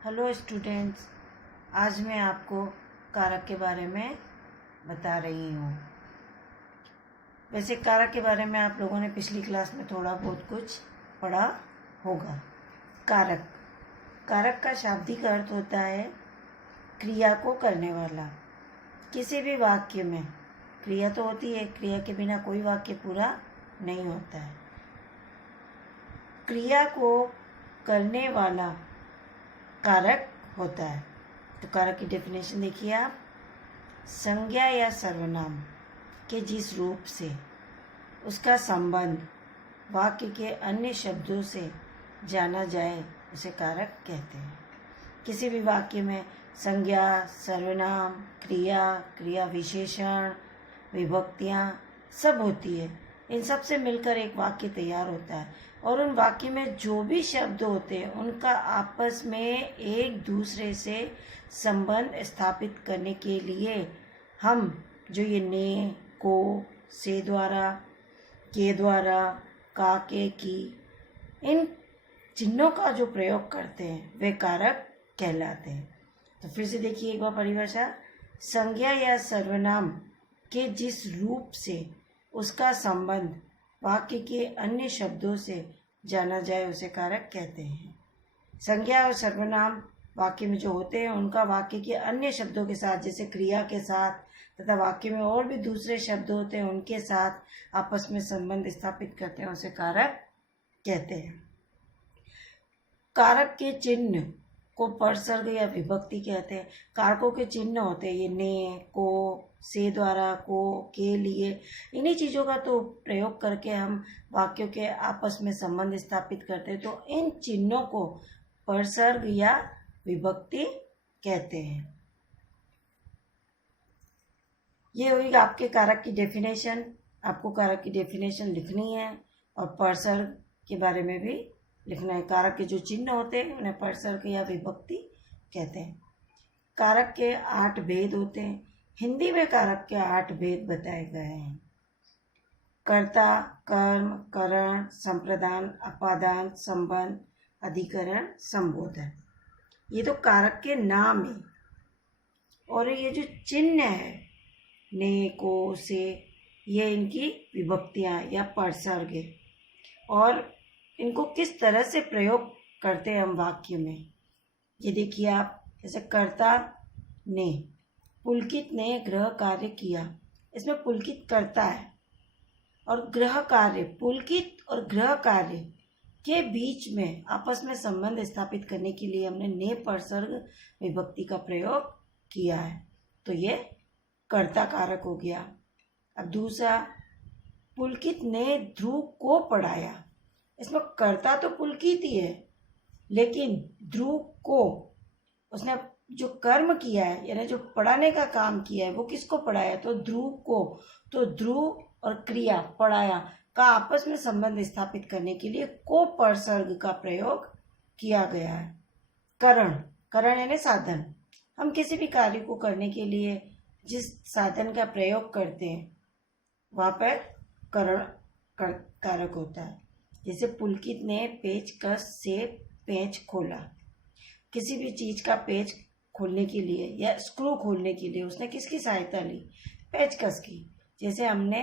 Hello students, आज मैं आपको कारक के बारे में बता रही हूँ। वैसे कारक के बारे में आप लोगों ने पिछली क्लास में थोड़ा बहुत कुछ पढ़ा होगा। कारक कारक का शाब्दिक अर्थ होता है क्रिया को करने वाला। किसी भी वाक्य में क्रिया तो होती है, क्रिया के बिना कोई वाक्य पूरा नहीं होता है। क्रिया को करने वाला कारक होता है। तो कारक की डेफिनेशन देखिए आप। संज्ञा या सर्वनाम के जिस रूप से उसका संबंध वाक्य के अन्य शब्दों से जाना जाए उसे कारक कहते हैं। किसी भी वाक्य में संज्ञा, सर्वनाम, क्रिया, क्रिया विशेषण, विभक्तियाँ सब होती है। इन सब से मिलकर एक वाक्य तैयार होता है और उन वाक्य में जो भी शब्द होते हैं उनका आपस में एक दूसरे से संबंध स्थापित करने के लिए हम जो ये ने, को, से द्वारा, के द्वारा, का, के, की, इन चिन्हों का जो प्रयोग करते हैं वे कारक कहलाते हैं। तो फिर से देखिए एक बार परिभाषा। संज्ञा या सर्वनाम के जिस रूप से उसका संबंध वाक्य के अन्य शब्दों से जाना जाए उसे कारक कहते हैं। संज्ञा और सर्वनाम वाक्य में जो होते हैं उनका वाक्य के अन्य शब्दों के साथ, जैसे क्रिया के साथ तथा वाक्य में और भी दूसरे शब्द होते हैं उनके साथ आपस में संबंध स्थापित करते हैं, उसे कारक कहते हैं। कारक के चिन्ह को परसर्ग या विभक्ति कहते हैं। कारकों के चिन्ह होते हैं ये ने, को, से द्वारा, को, के लिए। इन्हीं चीज़ों का तो प्रयोग करके हम वाक्यों के आपस में संबंध स्थापित करते हैं। तो इन चिन्हों को परसर्ग या विभक्ति कहते हैं। ये हुई आपके कारक की डेफिनेशन। आपको कारक की डेफिनेशन लिखनी है और परसर्ग के बारे में भी लिखना है। कारक के जो चिन्ह होते हैं उन्हें परसर्ग या विभक्ति कहते हैं। कारक के 8 भेद होते हैं। हिंदी में कारक के 8 भेद बताए गए हैं। कर्ता, कर्म, करण, संप्रदान, अपादान, संबंध, अधिकरण, संबोधन। ये तो कारक के नाम है। और ये जो चिन्ह है ने, को, से, ये इनकी विभक्तियाँ या परसर्ग है। और इनको किस तरह से प्रयोग करते हैं हम वाक्य में, ये देखिए आप। जैसे कर्ता ने, पुलकित ने गृह कार्य किया। इसमें पुलकित करता है और गृह कार्य, पुलकित और गृह कार्य के बीच में आपस में संबंध स्थापित करने के लिए हमने ने परसर्ग विभक्ति का प्रयोग किया है। तो ये कर्ता कारक हो गया। अब दूसरा, पुलकित ने ध्रुव को पढ़ाया। इसमें कर्ता तो पुलकित ही है, लेकिन ध्रुव को उसने जो कर्म किया है यानी जो पढ़ाने का काम किया है वो किसको पढ़ाया, तो ध्रुव को। तो ध्रुव और क्रिया पढ़ाया का आपस में संबंध स्थापित करने के लिए को परसर्ग का प्रयोग किया गया है। करण, करण यानी साधन। हम किसी भी कार्य को करने के लिए जिस साधन का प्रयोग करते हैं वहाँ पर करण कारक होता है। जैसे पुलकित ने पेचकस से पेच खोला। किसी भी चीज का पेच खोलने के लिए या स्क्रू खोलने के लिए उसने किसकी सहायता ली, पेचकस की। जैसे हमने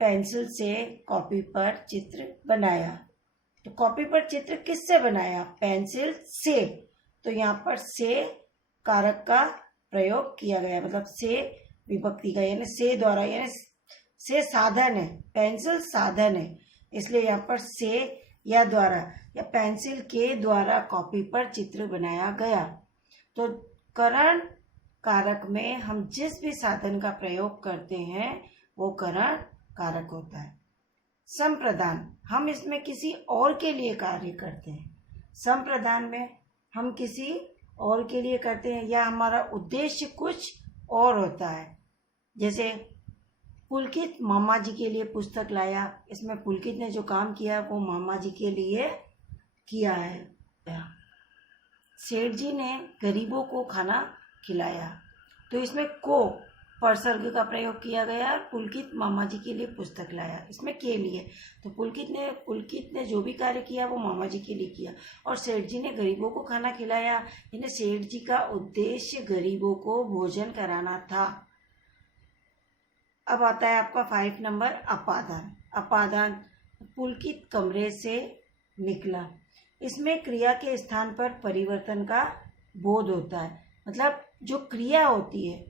पेंसिल से कॉपी पर चित्र बनाया, तो कॉपी पर चित्र किससे बनाया, पेंसिल से। तो यहाँ पर से कारक का प्रयोग किया गया, मतलब से विभक्ति का, यानी से द्वारा, यानी से साधन है, पेंसिल साधन है, इसलिए यहाँ पर से या द्वारा या पेंसिल के द्वारा कॉपी पर चित्र बनाया गया। तो करण कारक में हम जिस भी साधन का प्रयोग करते हैं वो करण कारक होता है। संप्रदान, हम इसमें किसी और के लिए कार्य करते हैं। संप्रदान में हम किसी और के लिए करते हैं या हमारा उद्देश्य कुछ और होता है। जैसे पुलकित मामा जी के लिए पुस्तक लाया। इसमें पुलकित ने जो काम किया वो मामा जी के लिए किया है। सेठ जी ने गरीबों को खाना खिलाया। तो इसमें को परसर्ग का प्रयोग किया गया। पुलकित मामा जी के लिए पुस्तक लाया, इसमें के लिए। तो पुलकित ने जो भी कार्य किया वो मामा जी के लिए किया। और सेठ जी ने गरीबों को खाना खिलाया, यानी सेठ जी का उद्देश्य गरीबों को भोजन कराना था। अब आता है आपका 5 नंबर, अपादान। अपादान, पुलकित कमरे से निकला। इसमें क्रिया के स्थान पर परिवर्तन का बोध होता है, मतलब जो क्रिया होती है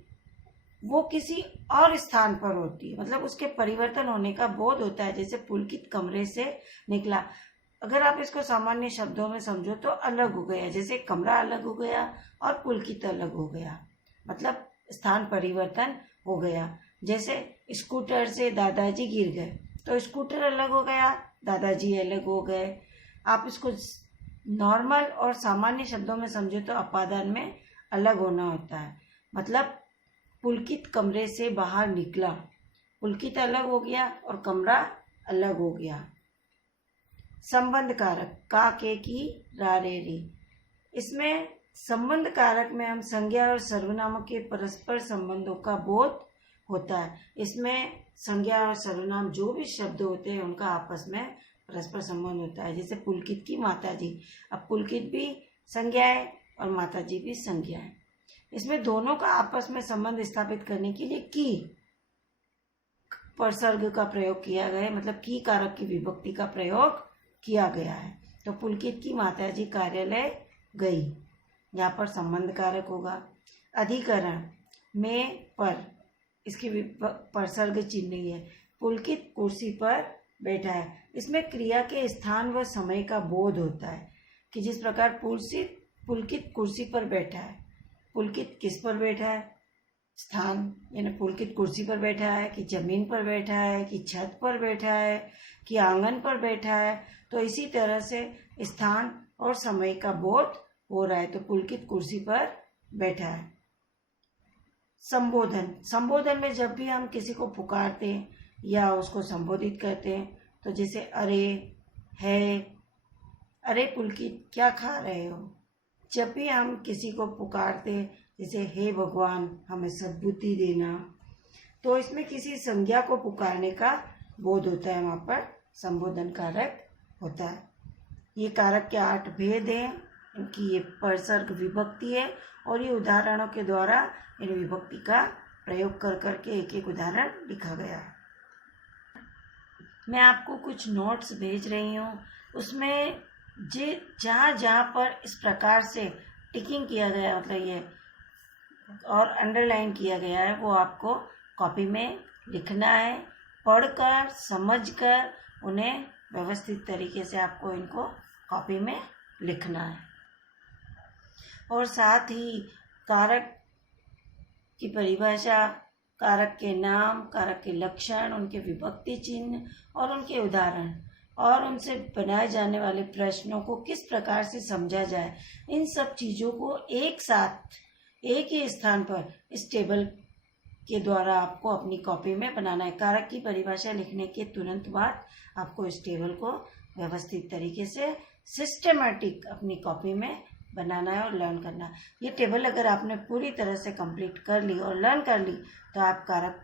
वो किसी और स्थान पर होती है, मतलब उसके परिवर्तन होने का बोध होता है। जैसे पुलकित कमरे से निकला, अगर आप इसको सामान्य शब्दों में समझो तो अलग हो गया, जैसे कमरा अलग हो गया और पुलकित अलग हो गया, मतलब स्थान परिवर्तन हो गया। जैसे स्कूटर से दादाजी गिर गए, तो स्कूटर अलग हो गया, दादाजी अलग हो गए। आप इसको नॉर्मल और सामान्य शब्दों में समझो तो अपादान में अलग होना होता है, मतलब पुलकित कमरे से बाहर निकला, पुलकित अलग हो गया और कमरा अलग हो गया। संबंध कारक, का, के, की, रा, रे, री। इसमें संबंध कारक में हम संज्ञा और सर्वनामों के परस्पर संबंधों का बोध होता है। इसमें संज्ञा और सर्वनाम जो भी शब्द होते हैं उनका आपस में परस्पर संबंध होता है। जैसे पुलकित की माता जी, अब पुलकित भी संज्ञा है और माता जी भी संज्ञा है। इसमें दोनों का आपस में संबंध स्थापित करने के लिए की परसर्ग का प्रयोग किया गया है, मतलब की कारक की विभक्ति का प्रयोग किया गया है। तो पुलकित की माता जी कार्यालय गई, यहाँ पर संबंध कारक होगा। अधिकरण में पर, इसकी परसर्ग चिन्ह है। पुलकित कुर्सी पर बैठा है, इसमें क्रिया के स्थान व समय का बोध होता है कि जिस प्रकार पुलकित कुर्सी पर बैठा है, पुलकित किस पर बैठा है, स्थान, यानी पुलकित कुर्सी पर बैठा है कि जमीन पर बैठा है कि छत पर बैठा है कि आंगन पर बैठा है, तो इसी तरह से स्थान और समय का बोध हो रहा है। तो पुलकित कुर्सी पर बैठा है। संबोधन, संबोधन में जब भी हम किसी को पुकारते हैं या उसको संबोधित करते हैं, तो जैसे अरे, है, अरे पुलकित क्या खा रहे हो। जब भी हम किसी को पुकारते हैं, जैसे हे भगवान हमें सद्बुद्धि देना, तो इसमें किसी संज्ञा को पुकारने का बोध होता है, वहाँ पर संबोधन कारक होता है। ये कारक के 8 भेद हैं, इनकी ये परसर्ग विभक्ति है और ये उदाहरणों के द्वारा इन विभक्ति का प्रयोग कर करके एक एक उदाहरण लिखा गया है। मैं आपको कुछ नोट्स भेज रही हूँ, उसमें जहाँ जहाँ पर इस प्रकार से टिकिंग किया गया, मतलब ये और अंडरलाइन किया गया है, वो आपको कॉपी में लिखना है। पढ़कर समझकर उन्हें व्यवस्थित तरीके से आपको इनको कॉपी में लिखना है। और साथ ही कारक की परिभाषा, कारक के नाम, कारक के लक्षण, उनके विभक्ति चिन्ह और उनके उदाहरण, और उनसे बनाए जाने वाले प्रश्नों को किस प्रकार से समझा जाए, इन सब चीज़ों को एक साथ एक ही स्थान पर इस टेबल के द्वारा आपको अपनी कॉपी में बनाना है। कारक की परिभाषा लिखने के तुरंत बाद आपको इस टेबल को व्यवस्थित तरीके से सिस्टमैटिक अपनी कॉपी में बनाना है और लर्न करना है। ये टेबल अगर आपने पूरी तरह से कंप्लीट कर ली और लर्न कर ली तो आप कारक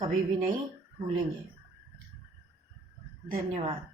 कभी भी नहीं भूलेंगे। धन्यवाद।